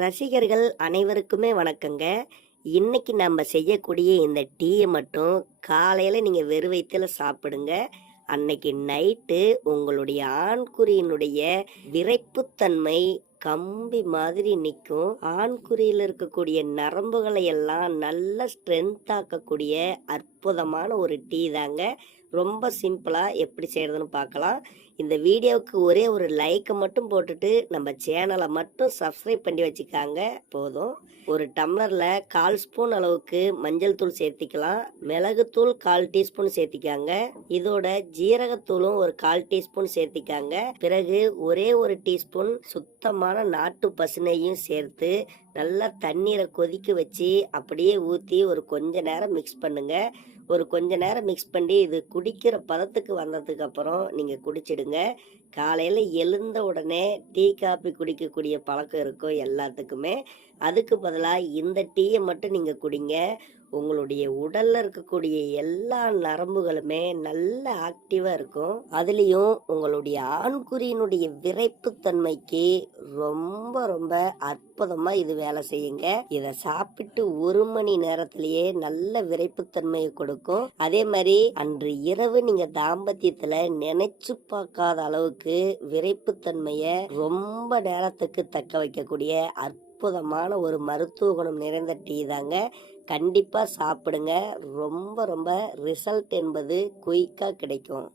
ரசிகர்கள் அனைவருக்குமே வணக்கங்க. இன்னைக்கு நம்ம செய்யக்கூடிய இந்த டீயை மட்டும் காலையில் நீங்கள் வெறும் வயிற்றுல சாப்பிடுங்க. அன்னைக்கு நைட்டு உங்களுடைய ஆண்குறியினுடைய விரைப்புத்தன்மை கம்பி மாதிரி நிற்கும். ஆண்குறியில் இருக்கக்கூடிய நரம்புகளை எல்லாம் நல்ல ஸ்ட்ரென்த் ஆக்கக்கூடிய அற்புதமான ஒரு டீ தாங்க. ரொம்ப சிம்பிளாக எப்படி செய்கிறதுன்னு பார்க்கலாம். இந்த வீடியோவுக்கு ஒரே ஒரு லைக்கை மட்டும் போட்டுட்டு நம்ம சேனலை மட்டும் சப்ஸ்கிரைப் பண்ணி வச்சுக்காங்க போதும். ஒரு டம்ளரில் 1/4 ஸ்பூன் அளவுக்கு மஞ்சள் தூள் சேர்த்திக்கலாம். மிளகுத்தூள் 1/4 டீஸ்பூன் சேர்த்திக்காங்க. இதோட ஜீரகத்தூளும் ஒரு 1/4 டீஸ்பூன் சேர்த்திக்காங்க. பிறகு ஒரே ஒரு டீஸ்பூன் சுத்தமான நாட்டு பசுனையும் சேர்த்து நல்லா தண்ணீரை கொதிக்க வச்சு அப்படியே ஊற்றி ஒரு கொஞ்ச நேரம் மிக்ஸ் பண்ணுங்க. ஒரு கொஞ்ச நேரம் மிக்ஸ் பண்ணி இது குடிக்கிற பதத்துக்கு வந்ததுக்கு அப்புறம் நீங்கள் குடிச்சிடுங்க. காலையில் எழுந்த உடனே டீ காபி குடிக்கக்கூடிய பழக்கம் இருக்கும் எல்லாத்துக்குமே. அதுக்கு பதிலாக இந்த டீயை மட்டும் நீங்கள் குடிங்க. உங்களுடைய உடல்ல இருக்கக்கூடிய எல்லா நரம்புகளுமே நல்ல ஆக்டிவா இருக்கும். அதுலேயும் உங்களுடைய ஆண்குறியினுடைய விரைப்புத்தன்மைக்கு ரொம்ப ரொம்ப அற்புதமா இது வேலை செய்யுங்க. இதை சாப்பிட்டு 1 மணி நேரத்திலேயே நல்ல விரைப்புத்தன்மையை கொடுக்கும். அதே மாதிரி அன்று இரவு நீங்க தாம்பத்தியத்துல நினைச்சு பார்க்காத அளவுக்கு விரைப்புத்தன்மையை ரொம்ப நேரத்துக்கு தக்க வைக்கக்கூடிய அற்புதமான ஒரு மருத்துவ குணம் நிறைந்த டீ தாங்க. கண்டிப்பாக சாப்பிடுங்க. ரொம்ப ரொம்ப ரிசல்ட் என்பது குயிக்காக கிடைக்கும்.